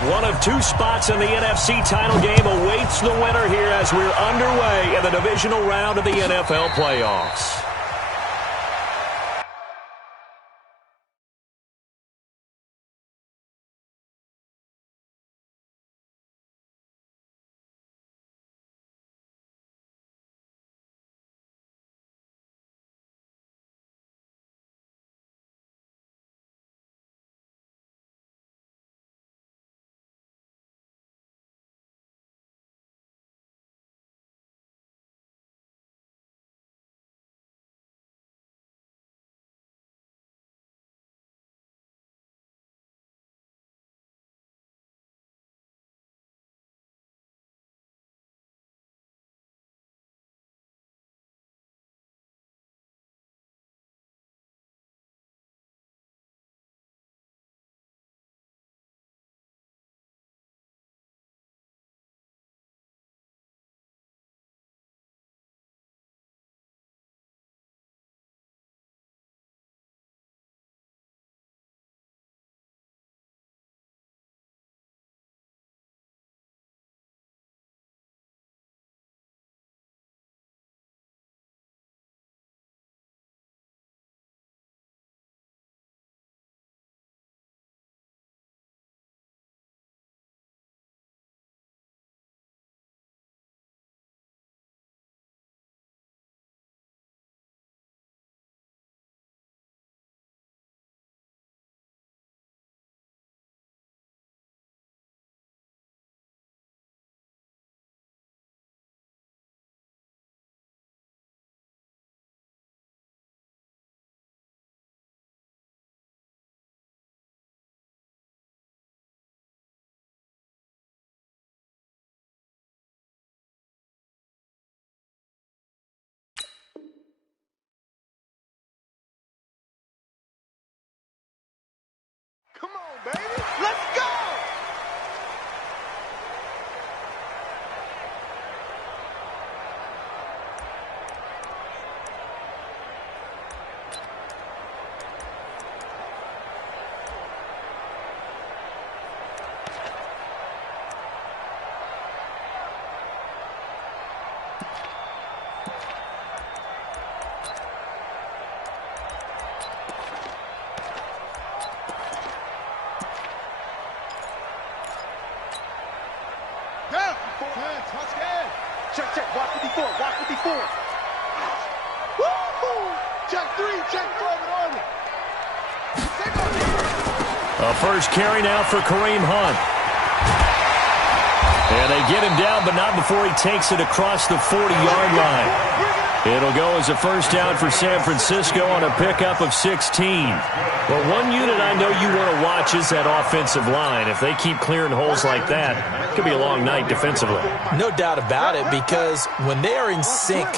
One of two spots in the NFC title game awaits the winner here as we're underway in the divisional round of the NFL playoffs. Come on, baby. Let's go! Check, check, watch 54, watch 54. Woo-hoo! Check 3, check 4 on it. A first carry now for Kareem Hunt. And they get him down, but not before he takes it across the 40-yard line. It'll go as a first down for San Francisco on a pickup of 16. Well, one unit I know you want to watch is that offensive line. If they keep clearing holes like that, it could be a long night defensively. No doubt about it, because when they are in sync,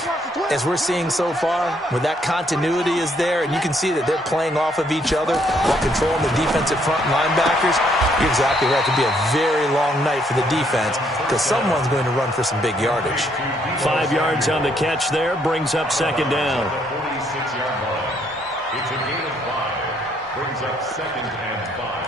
as we're seeing so far, when that continuity is there, and you can see that they're playing off of each other while controlling the defensive front linebackers, you're exactly right. It could be a very long night for the defense because someone's going to run for some big yardage. 5 yards on the catch there, brings up second down. 46-yard line. It's a gain of 5. Brings up second and 5.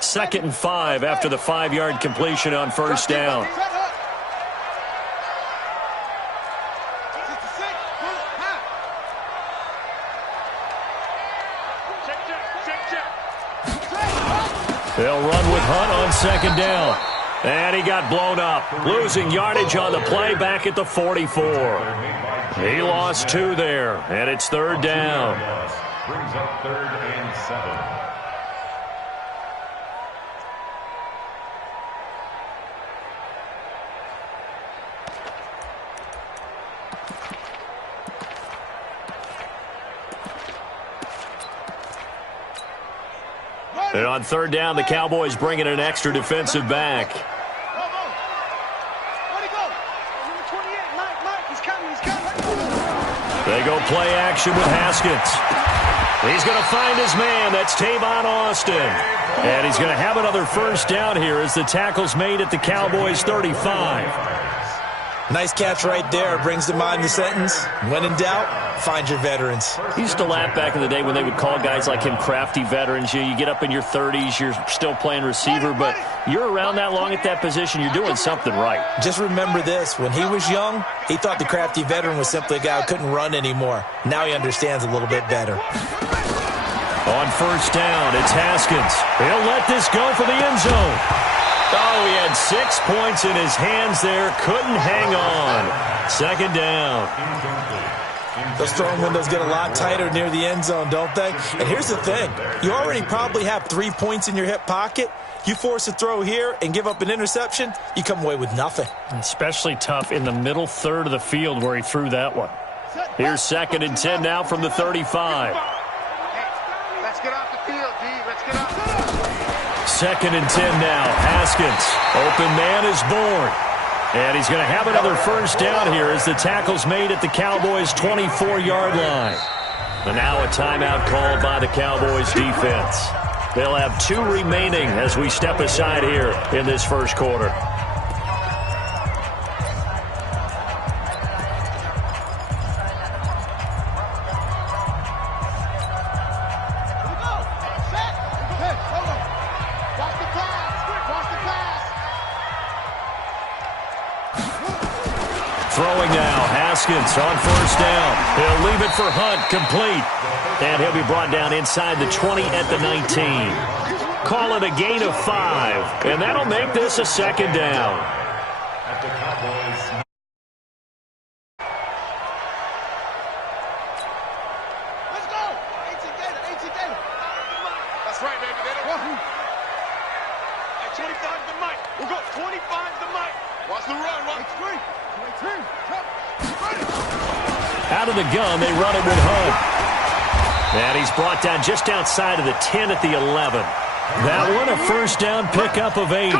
Second and 5 after the 5-yard completion on first down. They'll run with Hunt on second down. And he got blown up, losing yardage on the play back at the 44. He lost 2 there, and it's 3rd down. Brings up 3rd and 7. And on 3rd down, the Cowboys bring in an extra defensive back. They go play action with Haskins. He's going to find his man. That's Tavon Austin. And he's going to have another 1st down here as the tackle's made at the Cowboys' 35. Nice catch right there. Brings to mind the sentence, when in doubt, find your veterans. He used to laugh back in the day when they would call guys like him crafty veterans. You get up in your 30s, you're still playing receiver, but you're around that long at that position, you're doing something right. Just remember this. When he was young, he thought the crafty veteran was simply a guy who couldn't run anymore. Now he understands a little bit better. On 1st down, it's Haskins. He'll let this go for the end zone. Oh, he had 6 points in his hands there. Couldn't hang on. 2nd down. Those throwing windows get a lot tighter near the end zone, don't they? And here's the thing. You already probably have 3 points in your hip pocket. You force a throw here and give up an interception, you come away with nothing. Especially tough in the middle 3rd of the field where he threw that one. Here's 2nd and 10 now from the 35. Let's get off the field, D. Let's get off the field. 2nd and 10 now. Haskins. Open man is born. And he's going to have another 1st down here as the tackle's made at the Cowboys' 24-yard line. And now a timeout called by the Cowboys defense. They'll have 2 remaining as we step aside here in this 1st quarter. Throwing now, Haskins on 1st down. He'll leave it for Hunt, complete. And he'll be brought down inside the 20 at the 19. Call it a gain of 5, and that'll make this a 2nd down. At the Cowboys. Let's go. 18 Gator. That's right, baby. They don't want. Hey, 25's the mic. We'll go 25's the mic. Watch the run. Watch. Out of the gun, they run it with Hunt. And he's brought down just outside of the 10 at the 11. That one, a 1st down pickup of 8.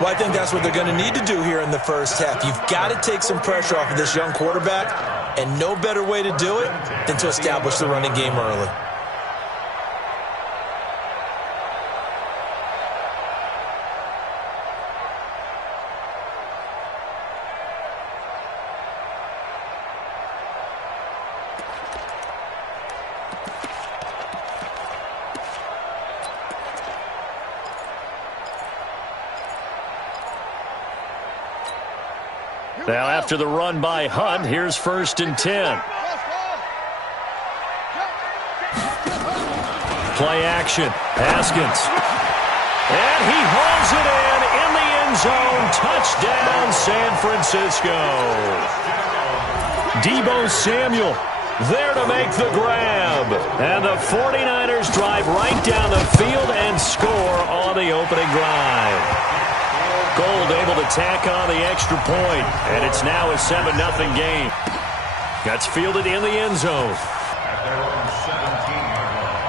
Well, I think that's what they're going to need to do here in the 1st half. You've got to take some pressure off of this young quarterback, and no better way to do it than to establish the running game early. Now, after the run by Hunt, here's 1st and 10. Play action. Haskins. And he hauls it in the end zone. Touchdown, San Francisco. Deebo Samuel there to make the grab. And the 49ers drive right down the field and score on the opening drive. Gold able to tack on the extra point, and it's now a 7-0 game. That's fielded in the end zone. At their own 17-yard line.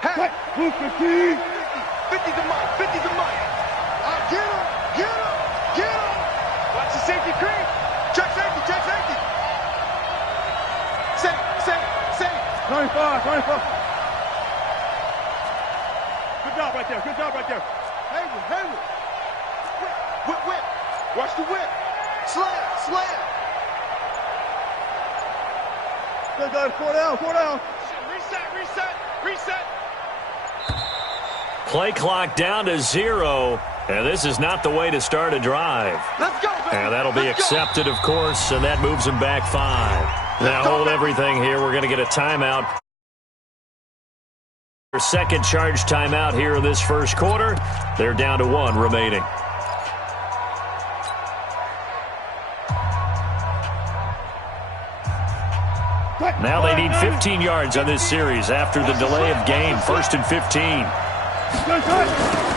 Hey, 50's the mic. 50's the mic. Get him. Get him! Watch the safety creep! Check safety! Safe! 25! Good job right there! Hayward! Whip! Watch the whip! Slam! Good guys, 4 down! Reset! Play clock down to 0. And this is not the way to start a drive. Let's go, baby. And that'll be accepted, of course, and that moves them back 5. Now hold everything here. We're going to get a timeout. Their second charge timeout here in this first quarter. They're down to 1 remaining. Now they need 15 yards on this series after the delay of game. 1st and 15.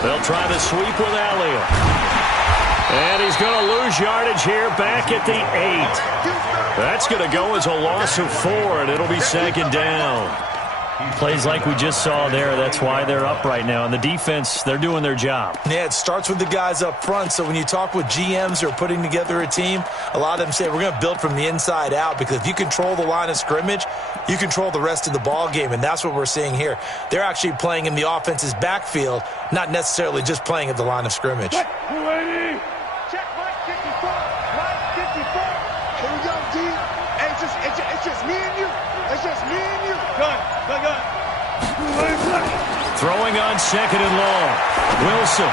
They'll try to sweep with Elliott. And he's going to lose yardage here back at the 8. That's going to go as a loss of 4, and it'll be 2nd down. Plays like we just saw there. That's why they're up right now. And the defense, they're doing their job. Yeah, it starts with the guys up front. So when you talk with GMs who are putting together a team, a lot of them say we're going to build from the inside out, because if you control the line of scrimmage, you control the rest of the ball game, and that's what we're seeing here. They're actually playing in the offense's backfield, not necessarily just playing at the line of scrimmage. Check Mike 54. Mike 54. Here we go, D. Hey, it's just me and you. It's just me and you. Gun. Throwing on 2nd and long. Wilson.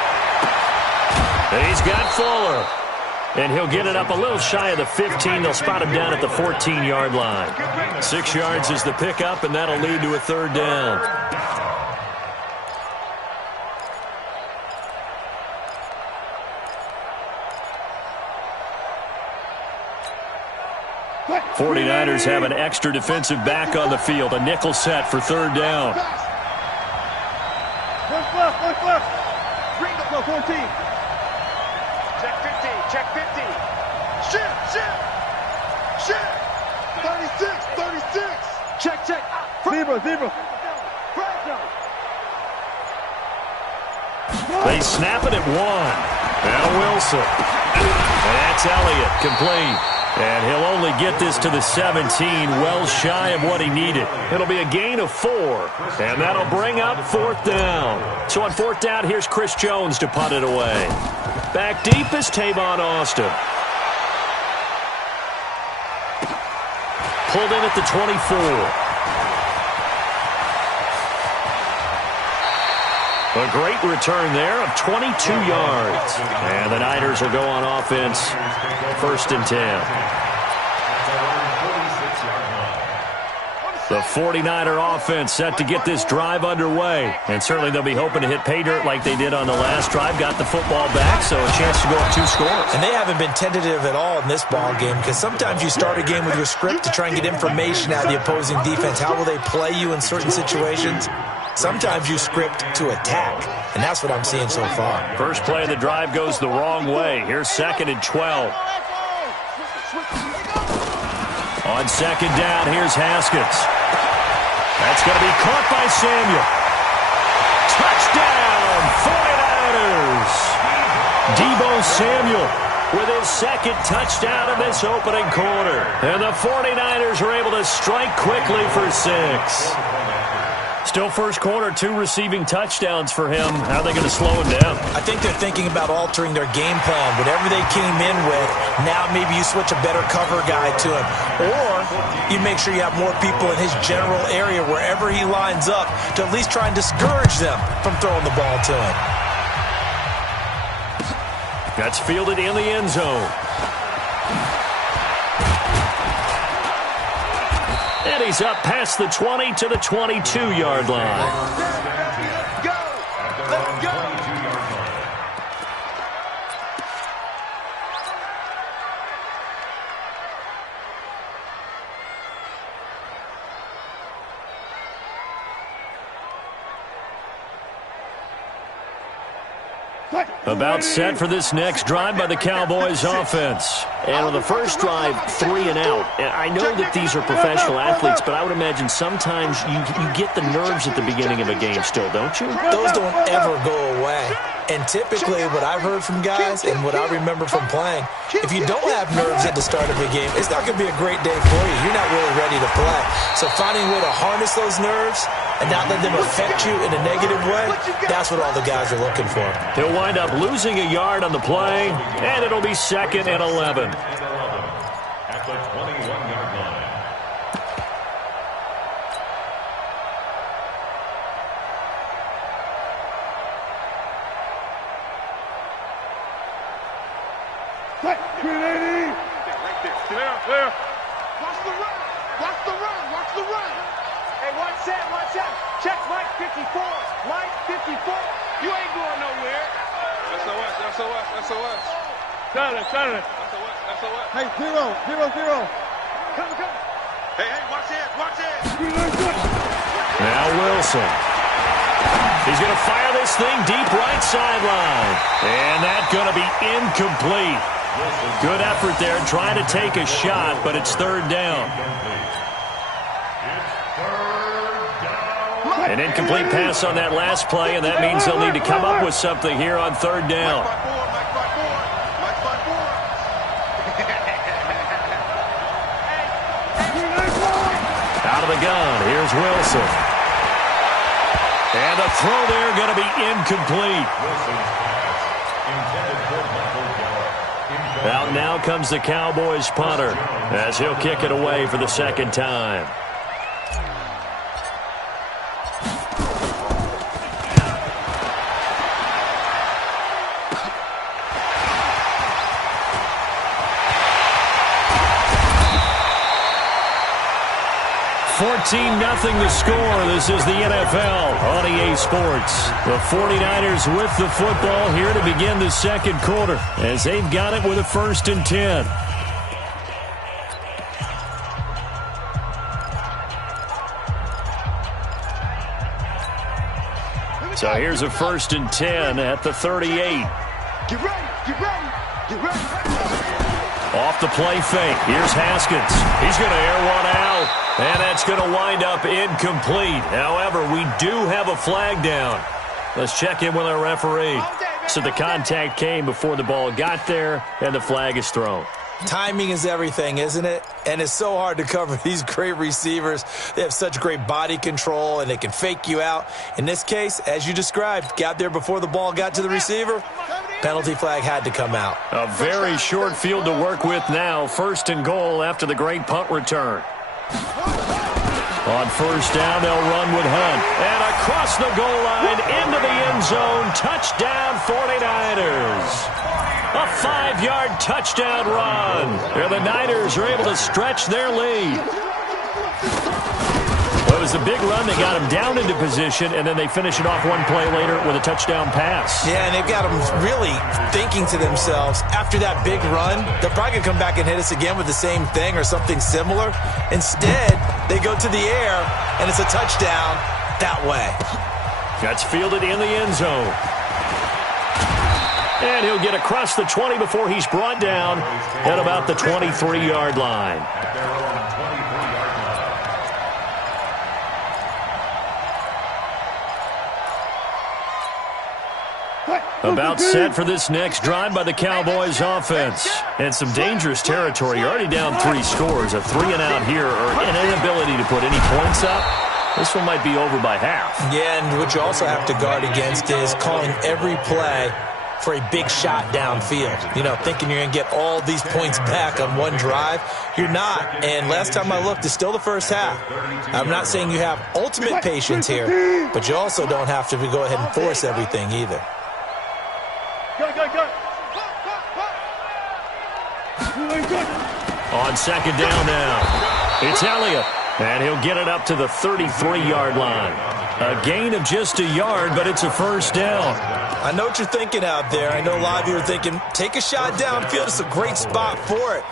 He's got Fuller. And he'll get it up a little shy of the 15. They'll spot him down at the 14-yard line. 6 yards is the pickup, and that'll lead to a 3rd down. '49ers have an extra defensive back on the field. A nickel set for 3rd down. First left. Green go 14. Check 50. Check 50. Shit. 36. Check. Zebra. They snap it at 1. Now Wilson. And that's Elliott, complete. And he'll only get this to the 17, well shy of what he needed. It'll be a gain of 4, and that'll bring up 4th down. So on 4th down, here's Chris Jones to punt it away. Back deep is Tavon Austin. Pulled in at the 24. A great return there of 22 yards. And the Niners will go on offense, 1st and 10. The 49er offense set to get this drive underway. And certainly they'll be hoping to hit pay dirt like they did on the last drive. Got the football back, so a chance to go up 2 scores. And they haven't been tentative at all in this ball game, because sometimes you start a game with your script to try and get information out of the opposing defense. How will they play you in certain situations? Sometimes you script to attack, and that's what I'm seeing so far. First play of the drive goes the wrong way. Here's 2nd and 12. On 2nd down, here's Haskins. That's going to be caught by Samuel. Touchdown, 49ers. Deebo Samuel with his 2nd touchdown in this opening quarter. And the 49ers are able to strike quickly for 6. Still first quarter, 2 receiving touchdowns for him. How are they going to slow him down? I think they're thinking about altering their game plan. Whatever they came in with, now maybe you switch a better cover guy to him. Or you make sure you have more people in his general area wherever he lines up to at least try and discourage them from throwing the ball to him. That's fielded in the end zone. And he's up past the 20 to the 22-yard line. Let's go. About set for this next drive by the Cowboys offense. And on the first drive, 3 and out. And I know that these are professional athletes, but I would imagine sometimes you get the nerves at the beginning of a game still, don't you? Those don't ever go away. And typically what I've heard from guys and what I remember from playing, if you don't have nerves at the start of a game, it's not going to be a great day for you. You're not really ready to play. So finding a way to harness those nerves and not let them affect you in a negative way, that's what all the guys are looking for. He'll wind up losing a yard on the play, and it'll be 2nd and 11. At the 21-yard line. Right there. Clear. Watch the run. Watch the run. Watch the run. Hey, watch that. Watch out. Check Mike 54. Mike 54. You ain't going nowhere. SOS. Got it. SOS. Hey, 0. Come. Hey, watch it. Now Wilson. He's going to fire this thing deep right sideline. And that's going to be incomplete. Good effort there trying to take a shot, but it's third down. An incomplete pass on that last play, and that means they'll need to come up with something here on third down. Out of the gun, here's Wilson. And the throw there going to be incomplete. Out now comes the Cowboys punter as he'll kick it away for the second time. Nothing the score. This is the NFL on EA Sports. The 49ers with the football here to begin the second quarter as they've got it with a 1st and 10. So here's a 1st and 10 at the 38. Get ready. Off the play fake. Here's Haskins. He's going to air one out. And that's going to wind up incomplete. However, we do have a flag down. Let's check in with our referee. So the contact came before the ball got there, and the flag is thrown. Timing is everything, isn't it? And it's so hard to cover these great receivers. They have such great body control, and they can fake you out. In this case, as you described, got there before the ball got to the receiver. Penalty flag had to come out. A very short field to work with now. 1st and goal after the great punt return. On 1st down, they'll run with Hunt. And across the goal line, into the end zone. Touchdown, 49ers. A 5-yard touchdown run. And the Niners are able to stretch their lead. Well, it was a big run. They got them down into position, and then they finish it off one play later with a touchdown pass. Yeah, and they've got them really thinking to themselves, after that big run, they're probably going to come back and hit us again with the same thing or something similar. Instead, they go to the air, and it's a touchdown that way. That's fielded in the end zone. And he'll get across the 20 before he's brought down at about the 23-yard line. About set for this next drive by the Cowboys offense. And some dangerous territory. You're already down 3 scores. A 3-and-out here or an inability to put any points up. This one might be over by half. Yeah, and what you also have to guard against is calling every play for a big shot downfield. You know, thinking you're going to get all these points back on one drive. You're not. And last time I looked, it's still the first half. I'm not saying you have ultimate patience here, but you also don't have to go ahead and force everything either. On 2nd down now, it's Elliott, and he'll get it up to the 33-yard line. A gain of just a yard, but it's a 1st down. I know what you're thinking out there. I know a lot of you are thinking, take a shot downfield. It's a great spot for it.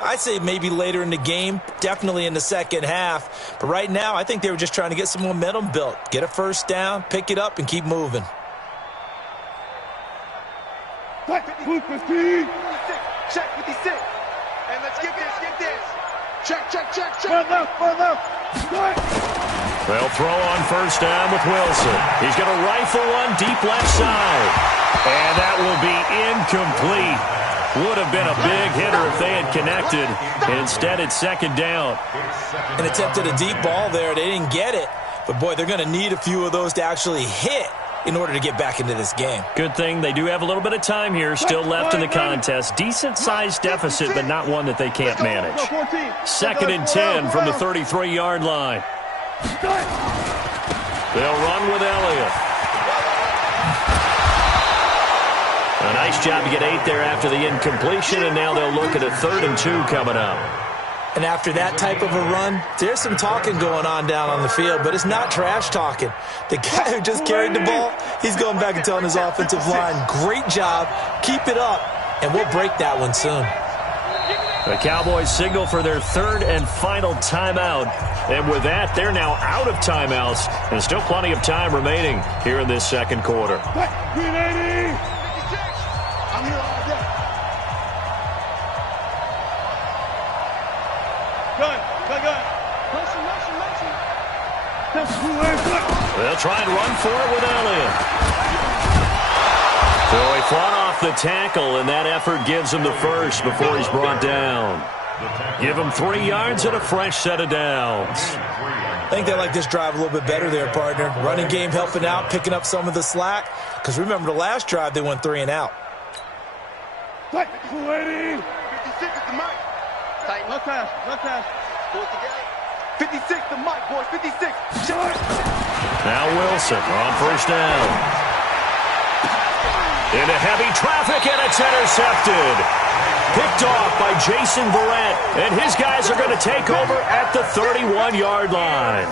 I'd say maybe later in the game, definitely in the second half. But right now, I think they were just trying to get some momentum built. Get a 1st down, pick it up, and keep moving. Check 56. And let's get this. Check. Run left. They'll throw on 1st down with Wilson. He's going to rifle one deep left side. And that will be incomplete. Would have been a big hitter if they had connected. Instead, it's 2nd down. And attempted a deep ball there. They didn't get it. But, boy, they're going to need a few of those to actually hit in order to get back into this game. Good thing they do have a little bit of time here still left in the contest. Decent-sized deficit, but not one that they can't manage. 2nd and 10 from the 33-yard line. They'll run with Elliott. A nice job to get 8 there after the incompletion, and now they'll look at a 3rd and 2 coming up. And after that type of a run, there's some talking going on down on the field, but it's not trash talking. The guy who just carried the ball, he's going back and telling his offensive line, great job, keep it up, and we'll break that one soon. The Cowboys signal for their 3rd and final timeout. And with that, they're now out of timeouts, and still plenty of time remaining here in this second quarter. They'll try and run for it with Elliott. So he fought off the tackle, and that effort gives him the first before he's brought down. Give him 3 yards and a fresh set of downs. I think they like this drive a little bit better there, partner. Running game helping out, picking up some of the slack. Because remember, the last drive, they went 3 and out. Tight, 56 is the mic. Tight, no pass, no pass. Pull it together. 56, the mic, boys, 56. Short. Now Wilson on first down. Into heavy traffic, and it's intercepted. Picked off by Jason Verrett, and his guys are going to take over at the 31-yard line.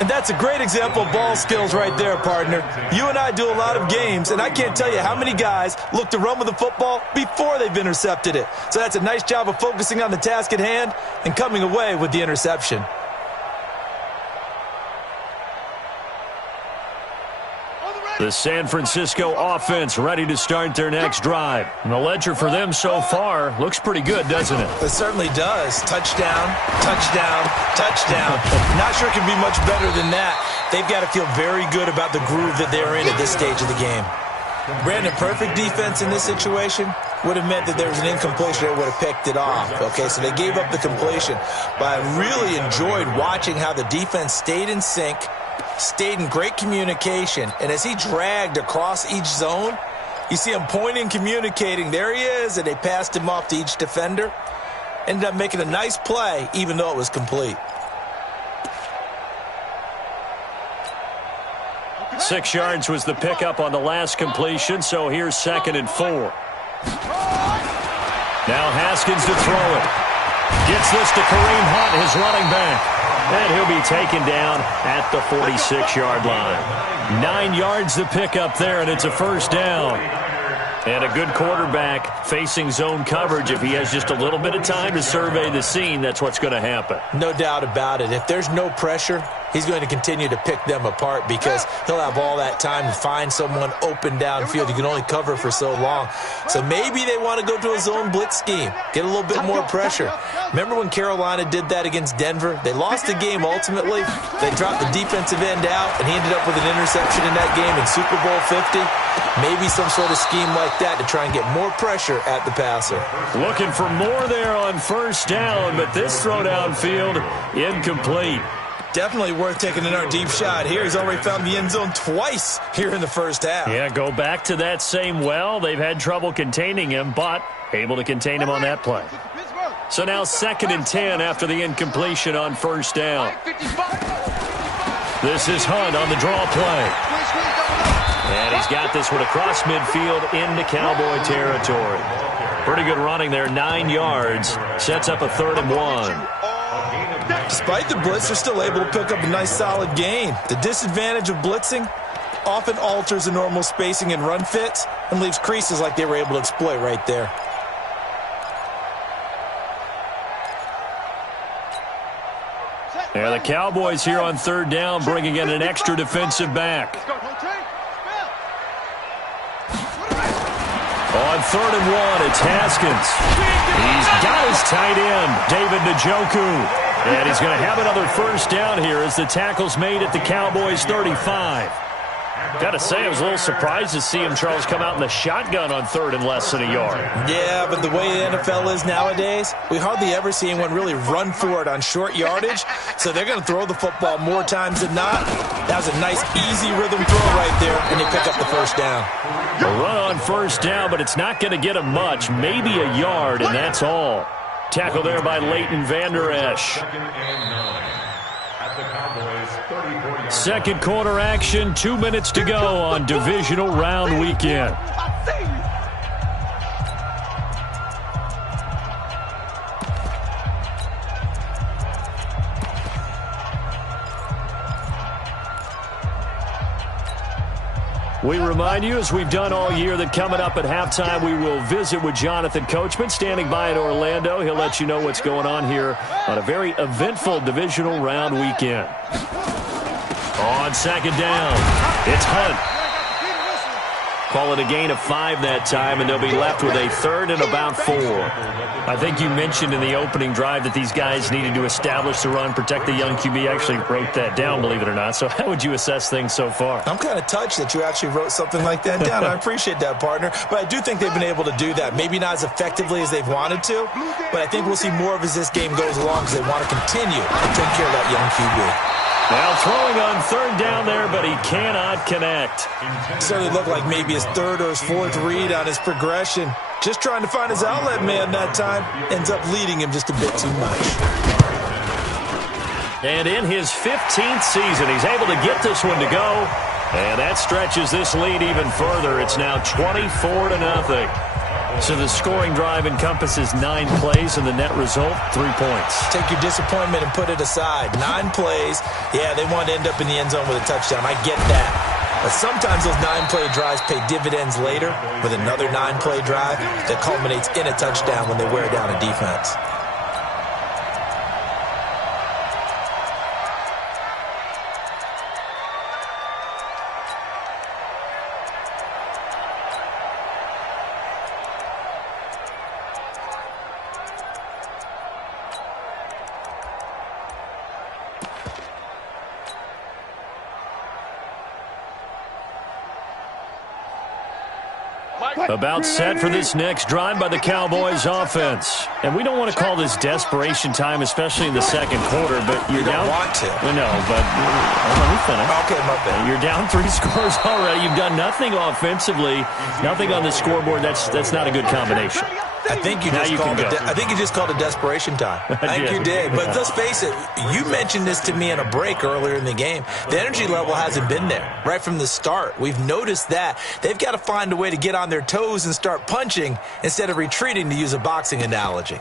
And that's a great example of ball skills right there, partner. You and I do a lot of games, and I can't tell you how many guys look to run with the football before they've intercepted it. So that's a nice job of focusing on the task at hand and coming away with the interception. The San Francisco offense ready to start their next drive. And the ledger for them so far looks pretty good, doesn't it? It certainly does. Touchdown, touchdown, touchdown. Not sure it can be much better than that. They've got to feel very good about the groove that they're in at this stage of the game. Brandon, perfect defense in this situation would have meant that there was an incompletion that would have picked it off. Okay, so they gave up the completion. But I really enjoyed watching how the defense stayed in sync, stayed in great communication, and as he dragged across each zone, you see him pointing, communicating, there he is, and they passed him off to each defender. Ended up making a nice play, even though it was complete. 6 yards was the pickup on the last completion, so here's 2nd and 4. Now Haskins to throw it. Gets this to Kareem Hunt, his running back. And he'll be taken down at the 46-yard line. 9 yards to pick up there, and it's a first down. And a good quarterback facing zone coverage. If he has just a little bit of time to survey the scene, that's what's going to happen. No doubt about it. If there's no pressure, he's going to continue to pick them apart because he'll have all that time to find someone open downfield. You can only cover for so long. So maybe they want to go to a zone blitz scheme, get a little bit more pressure. Remember when Carolina did that against Denver? They lost the game ultimately. They dropped the defensive end out, and he ended up with an interception in that game in Super Bowl 50. Maybe some sort of scheme like that to try and get more pressure at the passer. Looking for more there on first down, but this throw downfield incomplete. Definitely worth taking another deep shot here. He's already found the end zone twice here in the first half. Yeah, go back to that same well. They've had trouble containing him, but able to contain him on that play. So now 2nd and 10 after the incompletion on first down. This is Hunt on the draw play. And he's got this one across midfield into Cowboy territory. Pretty good running there, 9 yards. Sets up a 3rd and 1. Despite the blitz, they're still able to pick up a nice solid gain. The disadvantage of blitzing often alters the normal spacing and run fits and leaves creases like they were able to exploit right there. Yeah, the Cowboys here on 3rd down, bringing in an extra defensive back. On 3rd and 1, it's Haskins. He's got his tight end, David Njoku. And he's going to have another first down here as the tackle's made at the Cowboys' 35. Got to say, I was a little surprised to see him, Charles, come out in the shotgun on 3rd and less than a yard. Yeah, but the way the NFL is nowadays, we hardly ever see anyone really run for it on short yardage. So they're going to throw the football more times than not. That was a nice, easy rhythm throw right there, and they pick up the first down. A run on first down, but it's not going to get him much. Maybe a yard, and that's all. Tackle there by Leighton Vander Esch. Second quarter action, 2 minutes to go on divisional round weekend. We remind you, as we've done all year, that coming up at halftime, we will visit with Jonathan Coachman, standing by in Orlando. He'll let you know what's going on here on a very eventful divisional round weekend. On second down, it's Hunt. Call it a gain of 5 that time, and they'll be left with a third and about 4. I think you mentioned in the opening drive that these guys needed to establish the run, protect the young QB. I actually wrote that down, believe it or not. So how would you assess things so far? I'm kind of touched that you actually wrote something like that down. I appreciate that, partner. But I do think they've been able to do that. Maybe not as effectively as they've wanted to, but I think we'll see more of as this game goes along because they want to continue to take care of that young QB. Now throwing on third down there, but he cannot connect. Certainly looked like maybe his third or his fourth read on his progression. Just trying to find his outlet man that time. Ends up leading him just a bit too much. And in his 15th season, he's able to get this one to go. And that stretches this lead even further. It's now 24-0. So the scoring drive encompasses 9 plays, and the net result, 3 points. Take your disappointment and put it aside. 9 plays. Yeah, they want to end up in the end zone with a touchdown. I get that. But sometimes those 9-play drives pay dividends later with another 9-play drive that culminates in a touchdown when they wear down a defense. About set for this next drive by the Cowboys offense. And we don't want to call this desperation time, especially in the second quarter, but you're down. You don't want to. No, but let me finish. Okay, my bad. You're down 3 scores already. You've done nothing offensively, nothing on the scoreboard. That's not a good combination. I think you just called it desperation time. I think you did. But let's face it, you mentioned this to me in a break earlier in the game. The energy level hasn't been there right from the start. We've noticed that. They've got to find a way to get on their toes and start punching instead of retreating, to use a boxing analogy.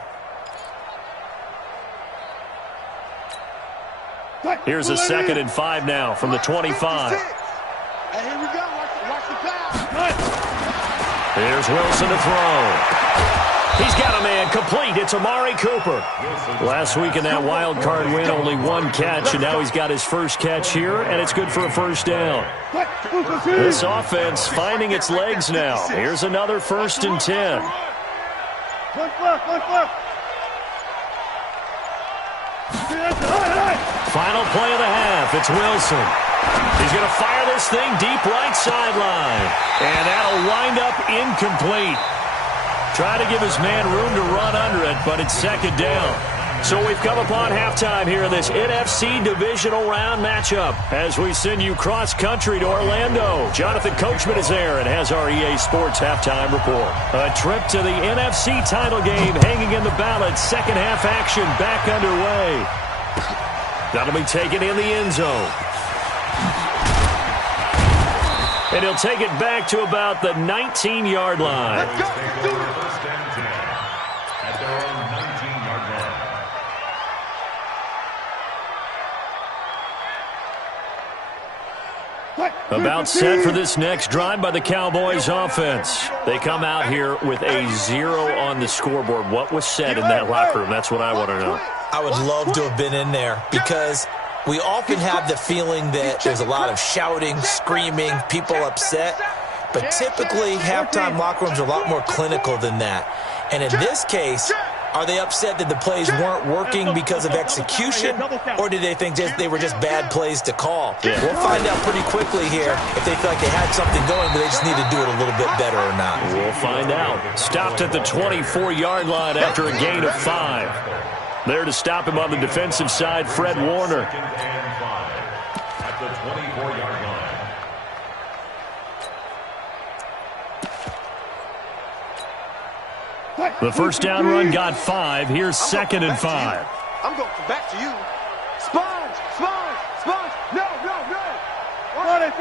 Here's a 2nd and 5 now from the 25. Hey, here we go. Watch the pass. Here's Wilson to throw. He's got a man complete. It's Amari Cooper. Last week in that wild card win, only 1 catch, and now he's got his first catch here, and it's good for a first down. This offense finding its legs now. Here's another 1st and 10. Final play of the half. It's Wilson. He's going to fire this thing deep right sideline, and that'll wind up incomplete. Try to give his man room to run under it, but it's 2nd down. So we've come upon halftime here in this NFC divisional round matchup. As we send you cross-country to Orlando, Jonathan Coachman is there and has our EA Sports halftime report. A trip to the NFC title game hanging in the balance. Second half action back underway. That'll be taken in the end zone. And he'll take it back to about the 19-yard line. First and 10 at their own 19-yard line. About set for this next drive by the Cowboys offense. They come out here with a 0 on the scoreboard. What was said in that locker room? That's what I want to know. I would love to have been in there because we often have the feeling that there's a lot of shouting, screaming, people upset. But typically, halftime locker rooms are a lot more clinical than that. And in this case, are they upset that the plays weren't working because of execution, or did they think they were just bad plays to call? Yeah. We'll find out pretty quickly here if they feel like they had something going, but they just need to do it a little bit better or not. We'll find out. Stopped at the 24-yard line after a gain of 5. There to stop him on the defensive side, Fred Warner. Second and 5 at the 24-yard line. The first down run got 5. Here's 2nd and 5. I'm going back to you. Sponge! No! Run it!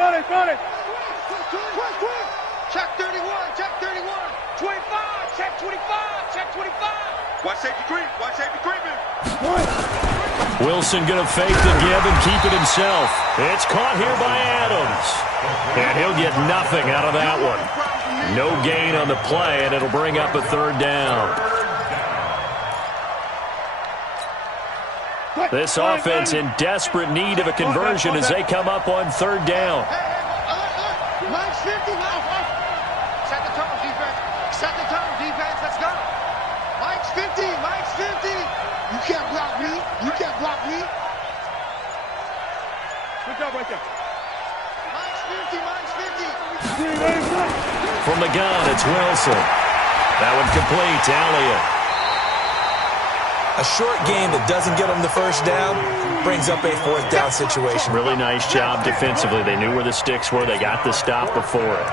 Check 31! 25! Check 25! Watch safety creep. Watch safety creeping. Wilson going to fake the give and keep it himself. It's caught here by Adams. And he'll get nothing out of that one. No gain on the play, and it'll bring up a third down. This offense in desperate need of a conversion as they come up on third down. Mike's 50. Set the tone, defense. Set the tone, defense. Let's go. Mike's 50. Mike's 50. You can't block me. You can't block me. Good job right there. Mike's 50. Mike's 50. From the gun, it's Wilson. That one complete to Elliott. A short game that doesn't get them the first down brings up a fourth down situation. Really nice job defensively. They knew where the sticks were. They got the stop before it.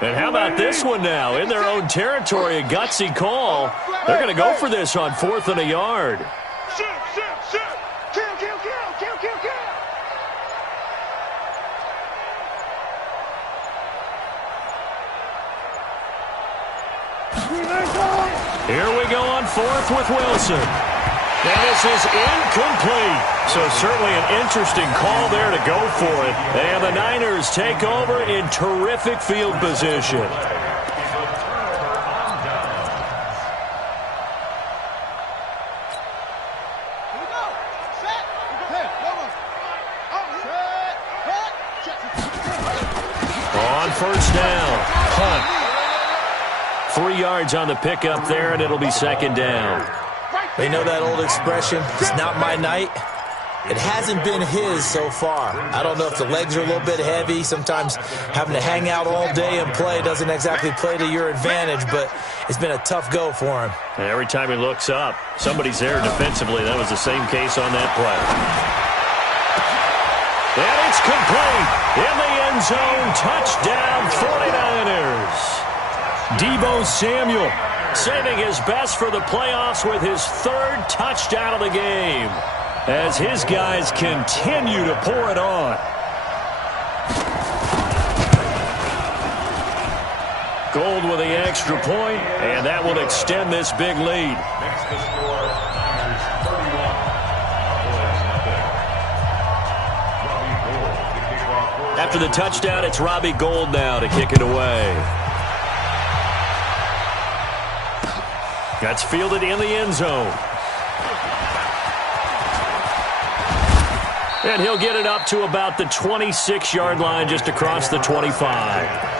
And how about this one now? In their own territory, a gutsy call. They're going to go for this on 4th and a yard. Shoot, shoot, shoot. Kill, kill, kill, kill, kill, kill. Here we go on 4th with Wilson. And this is incomplete. So certainly an interesting call there to go for it. And the Niners take over in terrific field position. On first down, punt. 3 yards on the pickup there, and it'll be second down. They know that old expression, it's not my night. It hasn't been his so far. I don't know if the legs are a little bit heavy. Sometimes having to hang out all day and play doesn't exactly play to your advantage, but it's been a tough go for him. And every time he looks up, somebody's there defensively. That was the same case on that play. And it's complete. In the end zone, touchdown 49ers. Deebo Samuel saving his best for the playoffs with his 3rd touchdown of the game as his guys continue to pour it on. Gold with the extra point, and that will extend this big lead. Next to score, Niners 31. After the touchdown, it's Robbie Gould now to kick it away. That's fielded in the end zone. And he'll get it up to about the 26-yard line, just across the 25.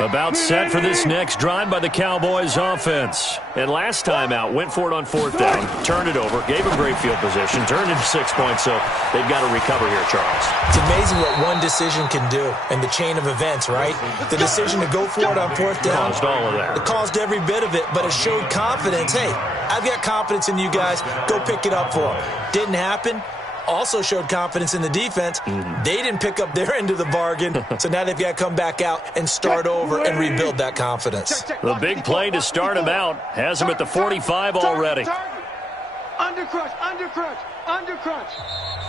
About set for this next drive by the Cowboys offense. And last time out, went for it on 4th down, turned it over, gave them great field position, turned into 6 points, so they've got to recover here, Charles. It's amazing what one decision can do in the chain of events, right? The decision to go for it on 4th down. Caused all of that. It caused every bit of it, but it showed confidence. Hey, I've got confidence in you guys. Go pick it up for them. Didn't happen. Also showed confidence in the defense. They didn't pick up their end of the bargain, so now they've got to come back out and start over and rebuild that confidence. The big play to start him out has him at the 45 already. Undercrunch, undercrunch, undercrunch.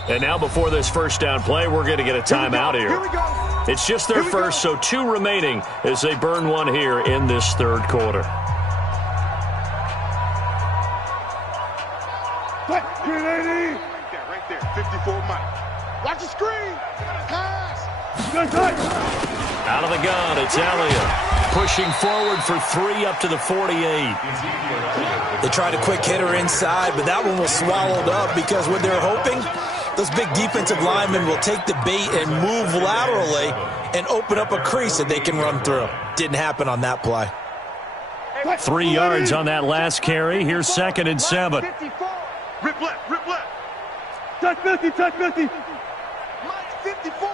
And now before this first down play, we're going to get a timeout here. Here we go. It's just their first, so 2 remaining as they burn one here in this 3rd quarter. Right there, 54 Mike. Watch the screen. Pass. Out of the gun, it's Elliott. Pushing forward for 3 up to the 48. They tried a quick hitter inside, but that one was swallowed up because what they're hoping, those big defensive linemen will take the bait and move laterally and open up a crease that they can run through. Didn't happen on that play. 3 yards on that last carry. Here's 2nd and 7. 54. Rip left, rip left. Touch 50, touch 50. Mike 54.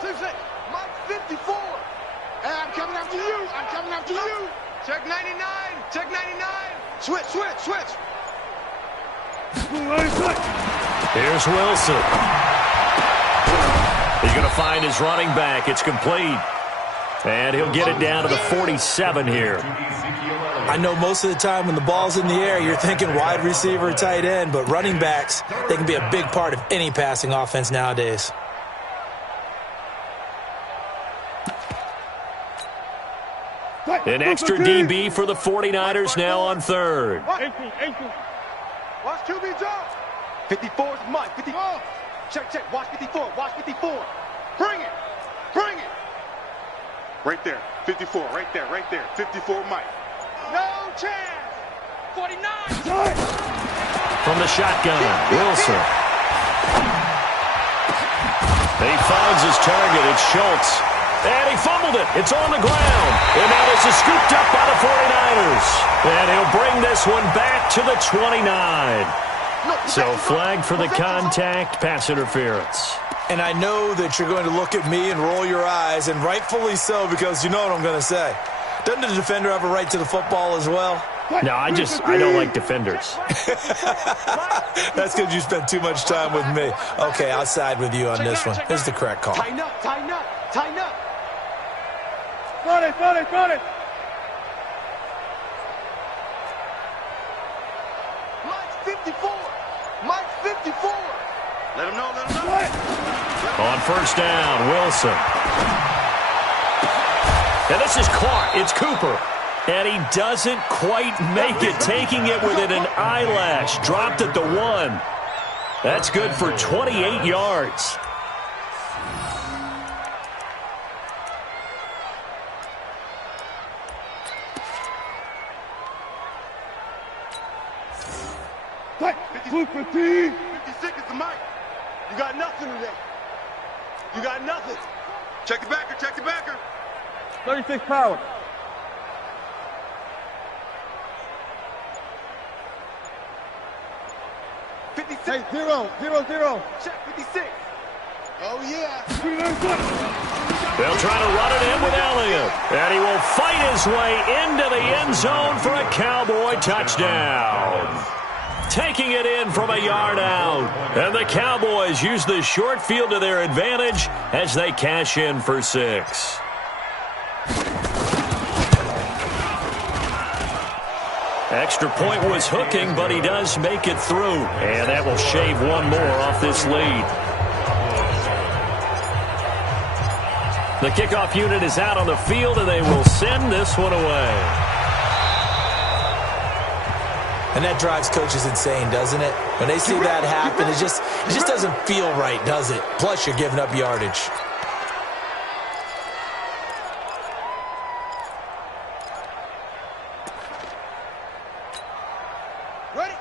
Mike 54. Hey, I'm coming after you. I'm coming after you. Check 99. Check 99. Switch. Here's Wilson. He's going to find his running back. It's complete. And he'll get it down to the 47 here. I know most of the time when the ball's in the air, you're thinking wide receiver, tight end, but running backs, they can be a big part of any passing offense nowadays. An extra DB for the 49ers now on third. Watch QB drop. 54 is Mike. 54. Check. Watch 54. Watch 54. Bring it. Right there. 54. Right there. 54 Mike. No chance. 49. From the shotgun, Wilson. He finds his target. It's Schultz. And he fumbled it. It's on the ground. And now this is scooped up by the 49ers. And he'll bring this one back to the 29. So flag for the contact, pass interference. And I know that you're going to look at me and roll your eyes, and rightfully so, because you know what I'm going to say. Doesn't the defender have a right to the football as well? No, I don't like defenders. That's because you spent too much time with me. Okay, I'll side with you on this one. This is the correct call. Tighten up. Run it. Mike's 54. Let him know. On first down, Wilson. And this is caught. It's Cooper. And he doesn't quite make it, taking it within an eyelash. Dropped at the 1. That's good for 28 yards. Cooper T. 56 is the Mike. You got nothing today. You got nothing. Check the backer. 36 power. Hey, 0. Check 56. Oh, yeah. They'll try to run it in with Elliott. And he will fight his way into the end zone for a Cowboy touchdown. Taking it in from a yard out. And the Cowboys use the short field to their advantage as they cash in for 6. Extra point was hooking, but he does make it through. And that will shave one more off this lead. The kickoff unit is out on the field, and they will send this one away. And that drives coaches insane, doesn't it? When they see that happen, it just doesn't feel right, does it? Plus, you're giving up yardage.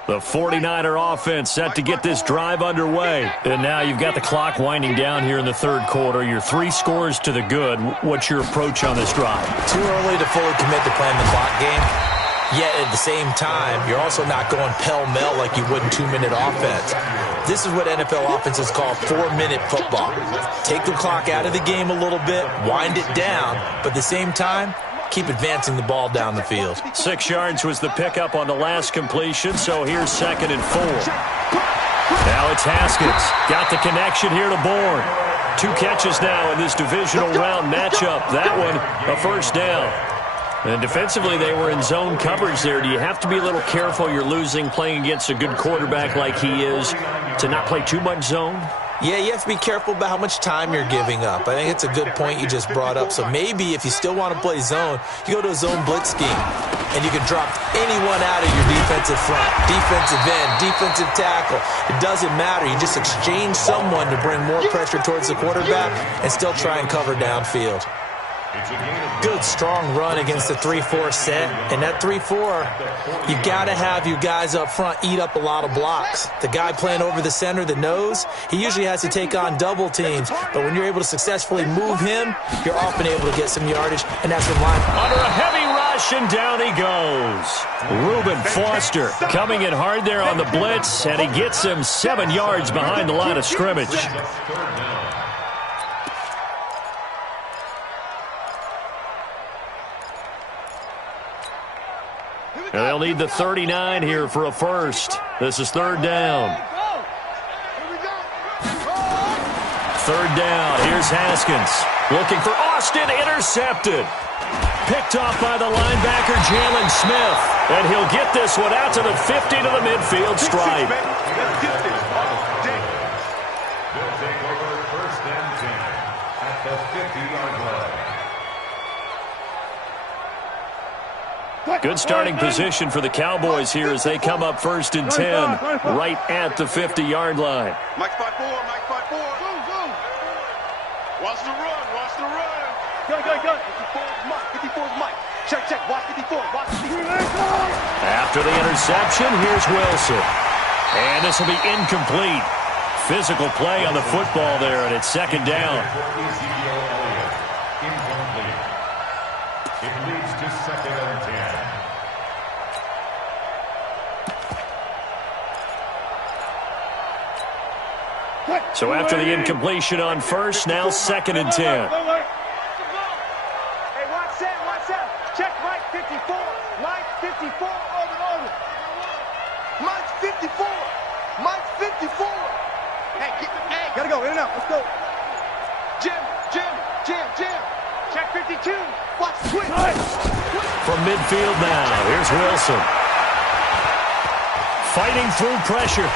The 49er offense set to get this drive underway. And now you've got the clock winding down here in the third quarter. You're 3 scores to the good. What's your approach on this drive? Too early to fully commit to playing the clock game. Yet at the same time, you're also not going pell-mell like you would in 2-minute offense. This is what NFL offenses call 4-minute football. Take the clock out of the game a little bit, wind it down, but at the same time, keep advancing the ball down the field. 6 yards was the pickup on the last completion, so here's 2nd and 4. Now it's Haskins. Got the connection here to Bourne. 2 catches now in this divisional round matchup. That one, a first down. And defensively, they were in zone coverage there. Do you have to be a little careful? You're losing playing against a good quarterback like he is to not play too much zone? Yeah, you have to be careful about how much time you're giving up. I think it's a good point you just brought up. So maybe if you still want to play zone, you go to a zone blitz scheme, and you can drop anyone out of your defensive front, defensive end, defensive tackle. It doesn't matter. You just exchange someone to bring more pressure towards the quarterback and still try and cover downfield. Good, strong run against the 3-4 set. And that 3-4, you got to have your guys up front eat up a lot of blocks. The guy playing over the center, the nose, he usually has to take on double teams. But when you're able to successfully move him, you're often able to get some yardage, and that's when line. Under a heavy rush, and down he goes. Reuben Foster coming in hard there on the blitz, and he gets him 7 yards behind the line of scrimmage. And they'll need the 39 here for a first. This is third down. Third down. Here's Haskins. Looking for Austin. Intercepted. Picked off by the linebacker, Jalen Smith. And he'll get this one out to the 50 to the midfield stripe. They'll take over first and 10 at the 50-yard line. Good starting position for the Cowboys here as they come up first and 10 right at the 50-yard line. Mike 5-4, Mike 5-4. Go. Watch the run, watch the run. Go. 54's Mike, 54's Mike. Check, watch 54, watch 54. After the interception, here's Wilson. And this will be incomplete. Physical play on the football there, and it's second down. Incomplete. It leads to second and 10. So after the incompletion on first, now second and 10. Hey, watch that. Check Mike 54. Mike 54, over. Mike 54. Mike 54. Hey, gotta go, in and out, let's go. Jim. Check 52. Watch the switch. From midfield now, here's Wilson. Fighting through pressure.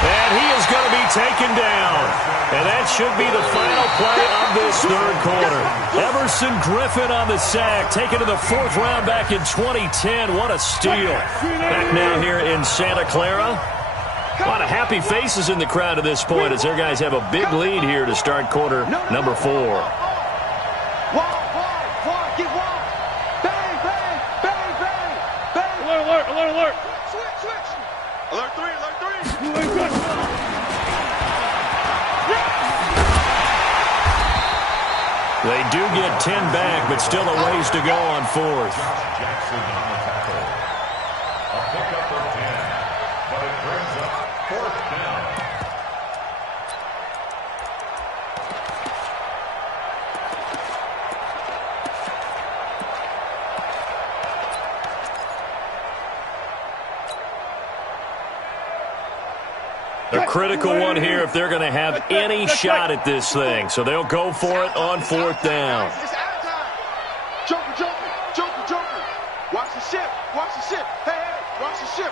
And he is going to be taken down. And that should be the final play of this third quarter. Everson Griffin on the sack, taken to the fourth round back in 2010. What a steal. Back now here in Santa Clara. A lot of happy faces in the crowd at this point as their guys have a big lead here to start quarter number 4. Wall, get wall. Bang. Alert. Switch. Alert 3. They do get 10 back, but still a ways to go on fourth. Jackson on the tackle. A pickup of 10, but it brings up fourth down. A critical one here if they're going to have any shot at this thing. So they'll go for it on fourth down. It's out of time. Joker. Watch the ship. Hey, watch the ship.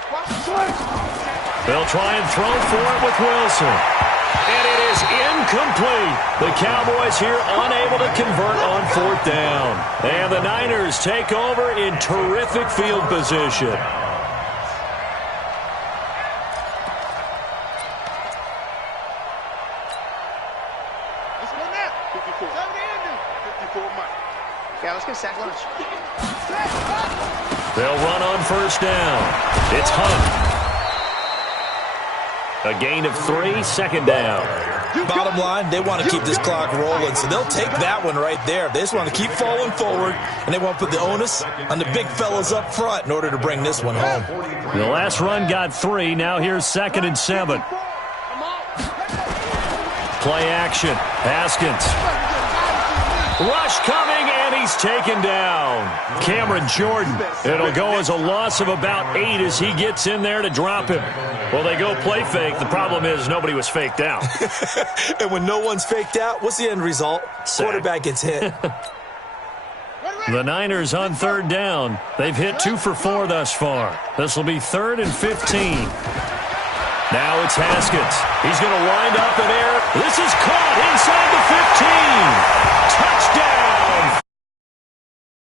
They'll try and throw for it with Wilson. And it is incomplete. The Cowboys here unable to convert on fourth down. And the Niners take over in terrific field position. Let's get sack lunch. They'll run on first down. It's Hunt. A gain of 3, second down. Bottom line, they want to keep this clock rolling, so they'll take that one right there. They just want to keep falling forward, and they want to put the onus on the big fellas up front in order to bring this one home. The last run got 3. Now here's second and 7. Play action. Haskins. Rush coming, and he's taken down. Cameron Jordan. It'll go as a loss of about 8 as he gets in there to drop him. Well, they go play fake. The problem is nobody was faked out. And when no one's faked out, what's the end result? Sack. Quarterback gets hit. The Niners on third down. They've hit 2 for 4 thus far. This will be third and 15. Now it's Haskins. He's going to wind up in air. This is caught inside the 15. Touchdown!